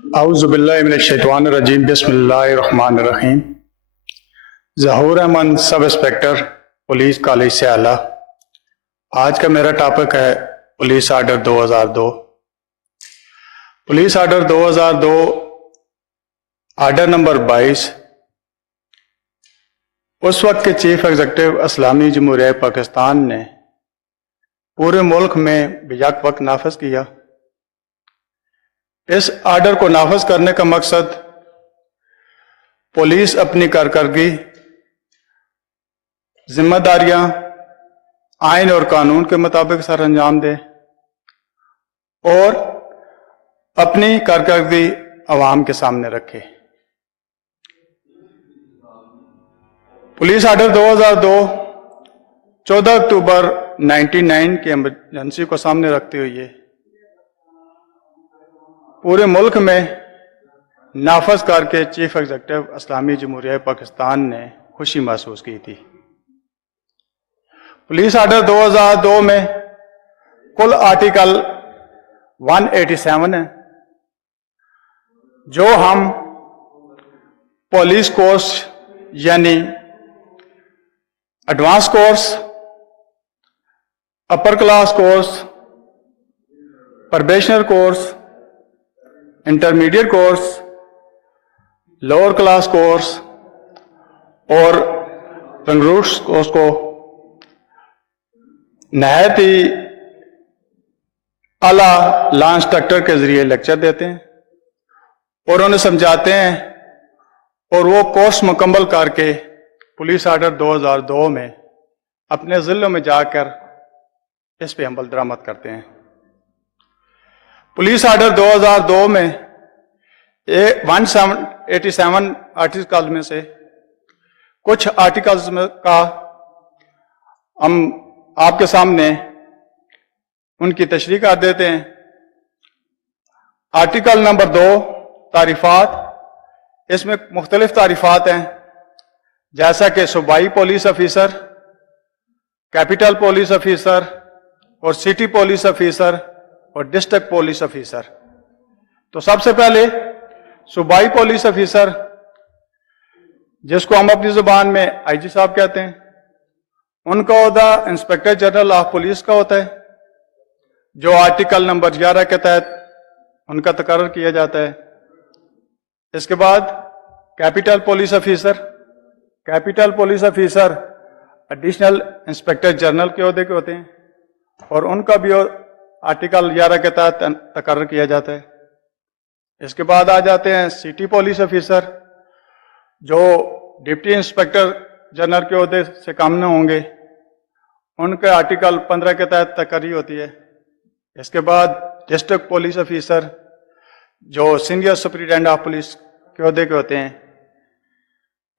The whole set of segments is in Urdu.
اعوذ باللہ من الشیطان الرجیم بسم اللہ الرحمن الرحیم۔ Zahoor Ahmed, sub inspector police college سے اعلیٰ۔ آج کا میرا ٹاپک ہے police order 2002۔ Police order 2002 order number 22 اس وقت کے چیف ایگزیکٹو اسلامی جمہوریہ پاکستان نے پورے ملک میں بیک وقت نافذ کیا۔ اس آرڈر کو نافذ کرنے کا مقصد پولیس اپنی کارکردگی، ذمہ داریاں آئین اور قانون کے مطابق سر انجام دے اور اپنی کارکردگی عوام کے سامنے رکھے۔ پولیس آرڈر 2002 14 اکتوبر 1999 کی ایمرجنسی کو سامنے رکھتے ہوئے پورے ملک میں نافذ کر کے چیف ایگزیکٹو اسلامی جمہوریہ پاکستان نے خوشی محسوس کی تھی۔ پولیس آرڈر 2002 میں کل آرٹیکل 187 ہے جو ہم پولیس کورس یعنی advance course, upper class course, probationer course, intermediate course, lower class course اور رنگروٹس کورس کو نہایت ہی اعلیٰ لا انسٹرکٹر کے ذریعے لیکچر دیتے ہیں اور انہیں سمجھاتے ہیں اور وہ کورس مکمل کر کے پولیس آرڈر 2002 میں اپنے ضلعوں میں جا کر اس پہ عمل درآمد کرتے ہیں۔ پولیس آرڈر 2002 میں 187 آرٹیکل میں سے کچھ آرٹیکلز کا ہم آپ کے سامنے ان کی تشریح کر دیتے ہیں۔ آرٹیکل نمبر 2 تعریفات، اس میں مختلف تعریفات ہیں جیسا کہ صوبائی police officer, capital police officer اور سٹی پولیس آفیسر اور ڈسٹرکٹ پولیس آفیسر۔ تو سب سے پہلے صوبائی پولیس آفیسر، جس کو ہم اپنی زبان میں آئی جی صاحب کہتے ہیں، ان کا عہدہ انسپکٹر جنرل آف پولیس کا ہوتا ہے جو آرٹیکل نمبر 11 کے تحت ان کا تقرر کیا جاتا ہے۔ اس کے بعد capital police officer, capital police officer additional inspector general کے عہدے کے ہوتے ہیں اور ان کا بھی آرٹیکل 11 کے تحت تقرر کیا جاتا ہے۔ اس کے بعد آ جاتے ہیں سٹی پولیس آفیسر جو ڈپٹی انسپکٹر جنرل کے عہدے سے کم نہ ہوں گے، ان کے آرٹیکل 15 کے تحت تقرری ہوتی ہے۔ اس کے بعد ڈسٹرکٹ پولیس آفیسر جو سینئر سپرنٹینڈنٹ آف پولیس کے عہدے کے ہوتے ہیں،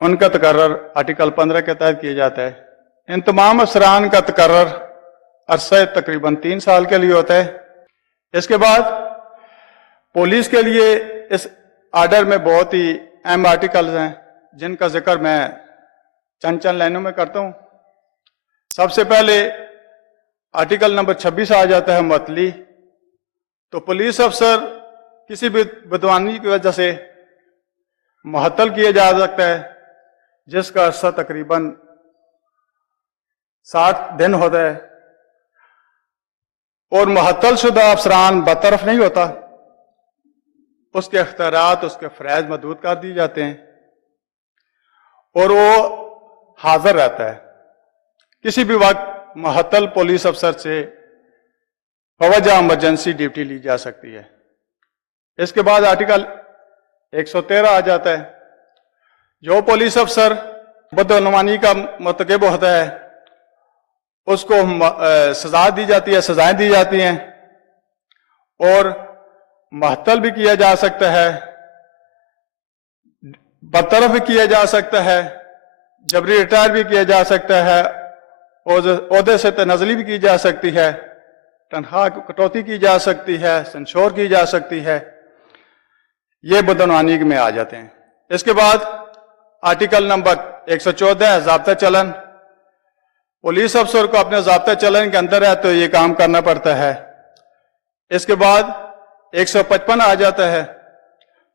ان کا تقرر آرٹیکل 15 کے تحت کیا جاتا ہے۔ ان تمام افسران کا تقرر عرصہ تقریباً 3 سال کے لیے ہوتا ہے۔ اس کے بعد پولیس کے لیے اس آرڈر میں بہت ہی اہم آرٹیکلز ہیں جن کا ذکر میں چند لائنوں میں کرتا ہوں۔ سب سے پہلے آرٹیکل نمبر 26 آ جاتا ہے معطلی۔ تو پولیس افسر کسی بھی بدعنوانی کی وجہ سے معطل کیا جا سکتا ہے جس کا عرصہ تقریباً 60 دن ہوتا ہے اور معطل شدہ افسران برطرف نہیں ہوتا، اس کے اختیارات، اس کے فرائض محدود کر دیے جاتے ہیں اور وہ حاضر رہتا ہے۔ کسی بھی وقت معطل پولیس افسر سے بوجہ ایمرجنسی ڈیوٹی لی جا سکتی ہے۔ اس کے بعد آرٹیکل 113 آ جاتا ہے۔ جو پولیس افسر بدعنوانی کا مرتکب ہوتا ہے اس کو سزا دی جاتی ہے، سزائیں دی جاتی ہیں اور معطل بھی کیا جا سکتا ہے، برطرف بھی کیا جا سکتا ہے، جبری ریٹائر بھی کیا جا سکتا ہے، عہدے سے تنزلی بھی کی جا سکتی ہے، تنخواہ کٹوتی کی جا سکتی ہے، سنشور کی جا سکتی ہے۔ یہ بدعنوانی میں آ جاتے ہیں۔ اس کے بعد آرٹیکل نمبر 114 ہے ضابطہ چلن۔ پولیس افسر کو اپنے ضابطہ چلن کے اندر ہے تو یہ کام کرنا پڑتا ہے۔ اس کے بعد 155 آ جاتا ہے۔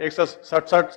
167